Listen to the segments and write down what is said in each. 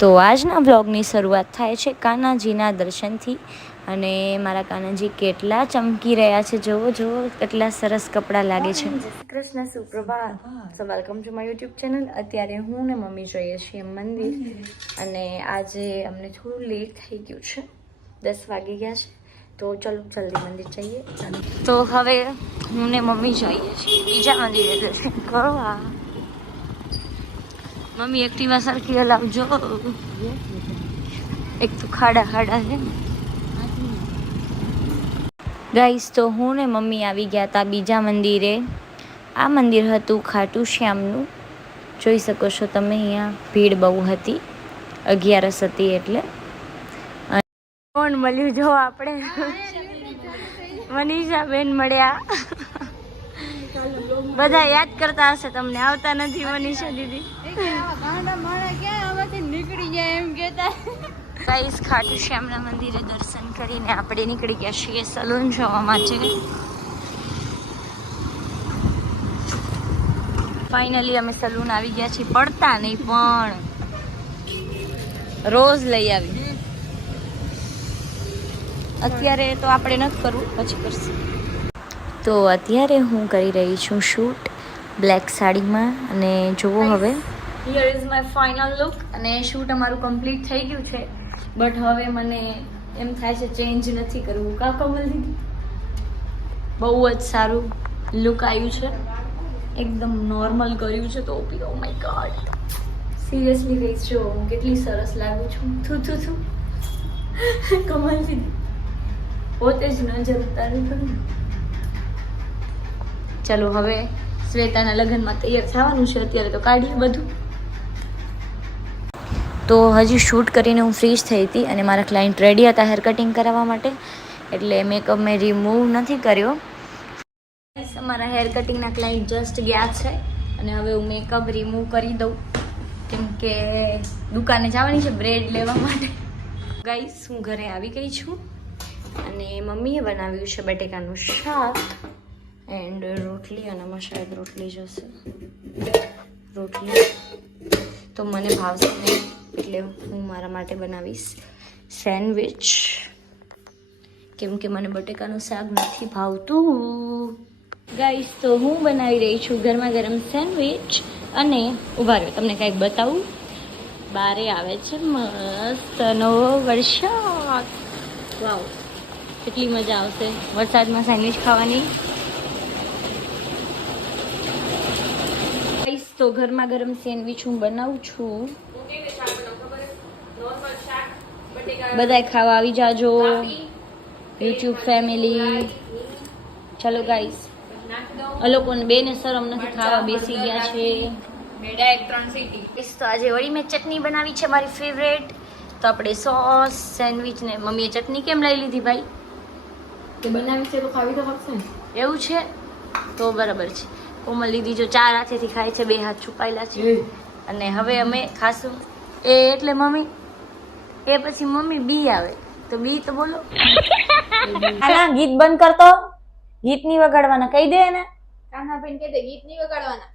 તો આજના વ્લોગની શરૂઆત થાય છે કાનાજીના દર્શનથી અને મારા કાનાજી કેટલા ચમકી રહ્યા છે જોવો જોવો કેટલા સરસ કપડાં લાગે છે. જય શ્રી કૃષ્ણ, સુપ્રભાત. So welcome to my YouTube channel. અત્યારે હું ને મમ્મી જઈએ છીએ મંદિર અને આજે અમને થોડું લેટ થઈ ગયું છે, 10 વાગી ગયા છે, તો ચલો જલ્દી મંદિર જઈએ. તો હવે હું ને મમ્મી જઈએ છીએ બીજા મંદિરે દર્શન કરવા. મમ્મી એક્ટિવા સરખી હલાવજો, એક તો ખાડા ખાડા છે ગાઈસ. તો હું ને મમ્મી આવી ગયા હતા બીજા મંદિરે. આ મંદિર હતું ખાટુ શ્યામનું, જોઈ શકો છો તમે. અહીંયા ભીડ બહુ હતી, 11 હતી એટલે. કોણ મળ્યું જો આપણે મનીષા બેન મળ્યા. બધા યાદ કરતા હશે તમને, આવતા નથી મનીષા દીદી. ગાઈસ ખાટુ શ્યામના મંદિરે દર્શન કરીને આપણે નીકળી ગયા છીએ સલૂન જવા માટે. ફાઇનલી અમે સલૂન આવી ગયા છીએ. પડતા નહીં પણ રોજ લઈ આવી. અત્યારે તો આપણે નથી કરવું, પછી કરશું. તો અત્યારે હું કરી રહી છું શૂટ બ્લેક સાડીમાં અને જુઓ હવે here is my final look. અને શૂટ અમારું કમ્પ્લીટ થઈ ગયું છે, બટ હવે મને એમ થાય છે ચેન્જ નથી કરવું. કા કમલ દીદી? બહુ જ સારું લુક આવ્યું છે, એકદમ નોર્મલ કર્યું છે. તો ઓ માય ગોડ, સિરિયસલી કહીશ જો હું કેટલી સરસ લાગુ છું. થુ કમલ દીદી પોતે જ નજર ઉતારી કરું. ચલો હવે શ્વેતાના લગ્નમાં તૈયાર થવાનું છે, અત્યારે તો કાઢીએ બધું. તો હજી શૂટ કરીને હું ફ્રી જ થઈ હતી અને મારા ક્લાયન્ટ રેડી હતા હેર કટિંગ કરાવવા માટે, એટલે મેકઅપ મેં રિમૂવ નથી કર્યો. અમારા હેર કટિંગના ક્લાયન્ટ જસ્ટ ગયા છે અને હવે હું મેકઅપ રિમૂવ કરી દઉં, કેમ કે દુકાને જવાની છે બ્રેડ લેવા માટે. ગાઈસ હું ઘરે આવી ગઈ છું અને મમ્મીએ બનાવ્યું છે બટેકાનું શાક એન્ડ રોટલી. અને આમાં શાયદ રોટલી જશે, રોટલી તો મને ભાવશે નહીં એટલે હું મારા માટે બનાવીશ સેન્ડવિચ, કેમ કે મને બટેકાનું શાક નથી ભાવતું. ગાઈસ તો હું બનાવી રહી છું ગરમા ગરમ સેન્ડવિચ અને ઉભા રહ્યો તમને કંઈક બતાવું. બારે આવે છે મસ્ત નવો વરસાદ. વાવ, કેટલી મજા આવશે વરસાદમાં સેન્ડવિચ ખાવાની. તો ગરમા ગરમ સેન્ડવિચ હું બનાવું છું, બધાય ખાવા આવી જાજો યુટ્યુબ ફેમિલી. ચલો ગાઈસ, આ લોકોને બેને શરમ નથી, ખાવા બેસી ગયા છે. તો આજે વળી મેં ચટણી બનાવી છે મારી ફેવરેટ. તો આપણે સોસ સેન્ડવિચ ને મમ્મીએ ચટણી કેમ લઈ લીધી ભાઈ? તે બનાવી છે તો ખાવી તો પડશે ને. એવું છે તો બરાબર છે. કોમલ દીદી જો 4 હાથેથી ખાય છે, 2 હાથ છુપાયેલા છે. અને હવે અમે ખાશું એ એટલે મમ્મી એ પછી મમ્મી બી આવે તો બી તો બોલો. આના ગીત બંધ કરતો, ગીત નહીં વગાડવાના કહી દે ને. કાના બેન કહે દે ગીત નહીં વગાડવાના.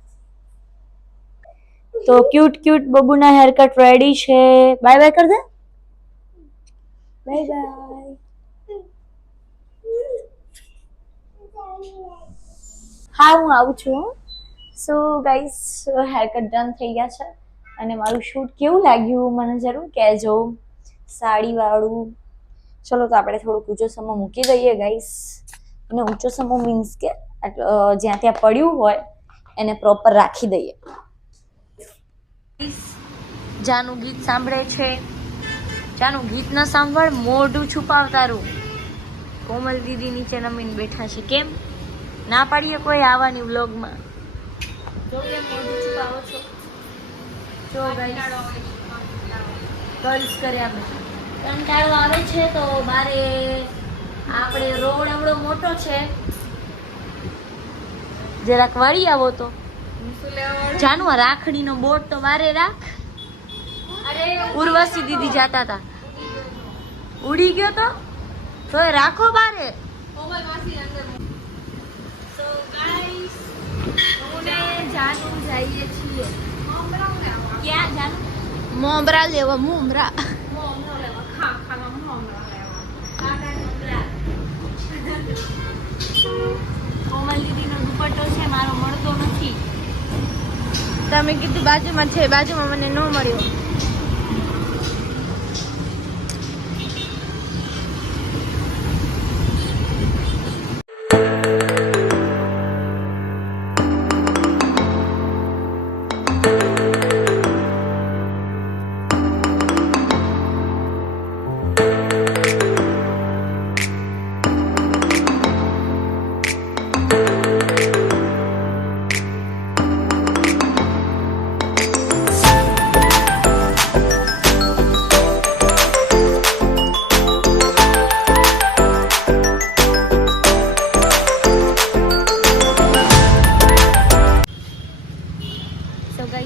તો ક્યુટ બબુના હેર કટ રેડી છે. બાય બાય કર દે. Bye bye. હા હું આવું છું. So guys haircut done થઈ ગયા છે અને મારું શૂટ કેવું લાગ્યું મને જરૂર કહેજો, સાડીવાળું. ચલો તો આપણે થોડુંક ઊંચો સમો મૂકી દઈએ ગાઈસ. અને ઊંચો સમો મીન્સ કે જ્યાં ત્યાં પડ્યું હોય એને પ્રોપર રાખી દઈએ. જાનું ગીત સાંભળે છે. જાનું ગીત ન સાંભળ, મોઢું છુપાવ તારું. કોમલ દીદી નીચે નમીને બેઠા છે. કેમ ના પાડીએ કોઈ આવવાની વ્લોગમાં? જો કે મોઢું છુપાવો છો. જો ગર્લ્સ કર્યા પછી કંટાળો આવે છે તો બારે આપણે રોડ આવડો મોટો છે, જરાક વળી આવો તો. જાનું આ રાખડીનો બોટ તો બારે રાખ. ઉર્વશી દીદી જાતા હતા, ઉડી ગયો તો રાખો બારે. સો ગાઈસ હું ને જાનું જઈએ છીએ. ક્યાં જાનું? મોમરા લેવા મોમરા. કોમલ દીદીનો દુપટ્ટો છે મારો મળતો નથી. તમે કીધું બાજુમાં છે, બાજુમાં મને ન મળ્યો.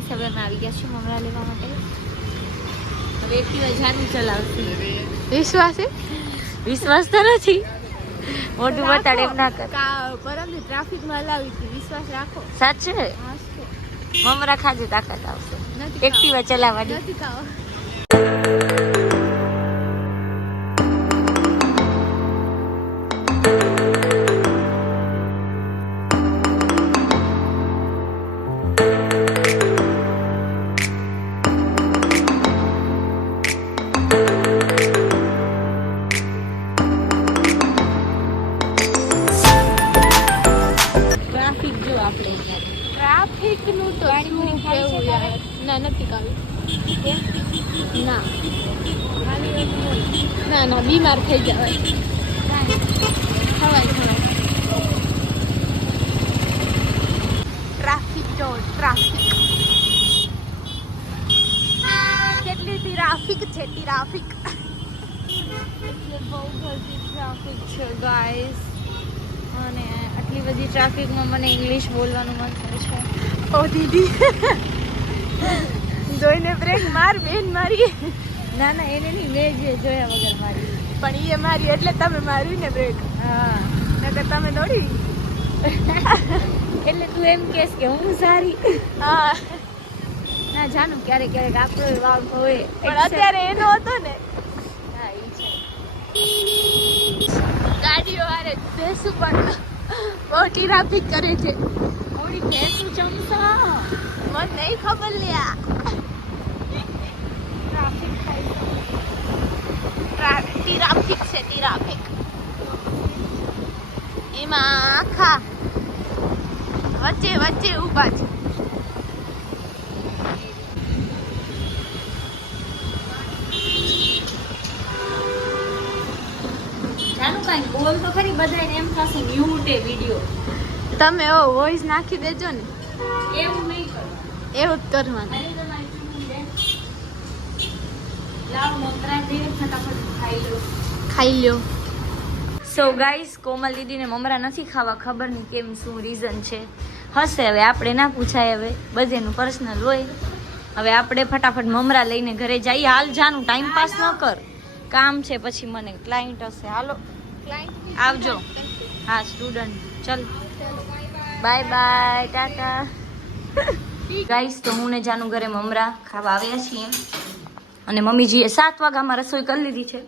હવે અમે આવી ગયા છીએ મમરા લેવા માટે. હવે એકટીવા જાનું ચલાવશે. વિશ્વાસ તો નથી. મોટું બતાડે એમ ના કર. પરમથી ટ્રાફિકમાં હલાવી હતી. વિશ્વાસ રાખો. સાચે મમરા ખાજે તાકાત આવશે. એકટીવા ચલાવવાની. નથી ખાવા. ટ્રાફિકનું તો શું કેવું યાર. ના નથી ખાવી. ના ના ના બીમાર થઈ જવાય. ખવાય ટ્રાફિક જો ટ્રાફિક કેટલી ટ્રાફિક છે. ટ્રાફિક એટલે બહુ બધી ટ્રાફિક છે ગાઈસ. અને આટલી બધી ટ્રાફિકમાં મને ઇંગ્લિશ બોલવાનું મન થાય છે. ઓ દીદી જોઈને બ્રેક માર બેન મારી. ના ના એને નહીં, મેં જોયા વગર મારી. પણ એ મારી એટલે તમે મારી ને બ્રેક. હા નકર તમે દોડી. એટલે તું એમ કહેશ કે હું સારી. હા ના જાનું ક્યારેક ક્યારેક આપણો વાવ હોય. પણ અત્યારે એનો હતો ને. હા એ છે. ગાડીઓ વારે ભેંસું પણ બહુ ટ્રાફિક કરે છે. થોડી ભેંસું ચમસા મને નહીં ખબર લ્યા. ટ્રાફિક થાય ટ્રાફિક છે. ટ્રાફિક એમાં આખા વચ્ચે વચ્ચે ઊભા છે. જાનું કાંઈ બોલ તો ખરી. બધાને એમ થશે મ્યુટે વિડીયો. તમે એવો વોઇસ નાખી દેજો ને. એવું નહીં કરો. એવું જ કરવાનું. લાવ મમરા દે ફટાફટ ખાઈ લો. ખાઈ લ્યો. સો ગાઈસ કોમલ દીદીને મમરા નથી ખાવા. ખબર નહીં કેમ, શું રીઝન છે હશે. હવે આપણે ના પૂછાય. હવે બધેનું પર્સનલ હોય. હવે આપણે ફટાફટ મમરા લઈને ઘરે જઈએ. હાલ જાનું ટાઈમ પાસ ન કર. કામ છે પછી મને ક્લાયન્ટ હશે. હાલો આવજો. હા સ્ટુડન્ટ. ચલ બાય બાય ટાટા. ગાઈસ તો હું ને જાનું ઘરે મમરા ખાવા આવ્યા છીએ. અને મમ્મીજીએ 7 વાગ્યામાં રસોઈ કરી લીધી છે.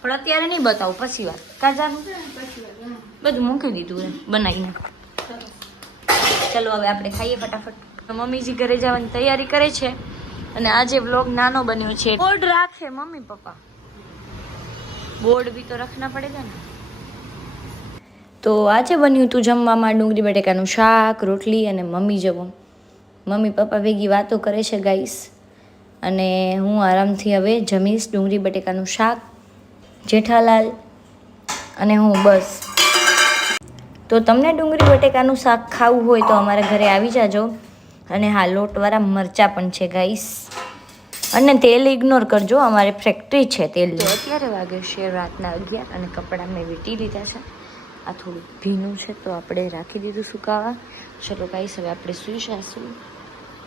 પણ અત્યારે નહીં બતાવું, પછી વાર. કાજાનું બધું મૂકી દીધું એ બનાવીને. ચલો હવે આપણે ખાઈએ ફટાફટ. મમ્મીજી ઘરે જવાની તૈયારી કરે છે. અને આજે વ્લોગ નાનો બન્યો છે. બોર્ડ રાખે મમ્મી પપ્પા. બોર્ડ બી તો રખના પડેગા ને. તો આજે બન્યું હતું જમવામાં ડુંગળી બટેકાનું શાક, રોટલી અને મમ્મી જવો. મમ્મી પપ્પા ભેગી વાતો કરે છે ગાઈસ. અને હું આરામથી હવે જમીશ ડુંગળી બટેકાનું શાક, જેઠાલાલ અને હું બસ. તો તમને ડુંગળી બટેકાનું શાક ખાવું હોય તો અમારા ઘરે આવી જાજો. અને હા લોટવાળા મરચાં પણ છે ગાઈસ. અને તેલ ઇગ્નોર કરજો, અમારે ફેક્ટરી છે તેલની. તો અત્યારે વાગે છે રાતના 11 અને કપડાં મેં વીંટી લીધા છે. આ થોડું ભીનું છે તો આપણે રાખી દીધું સુકાવા. ચલો ગાઈસ હવે આપણે સૂઈ જઈશું.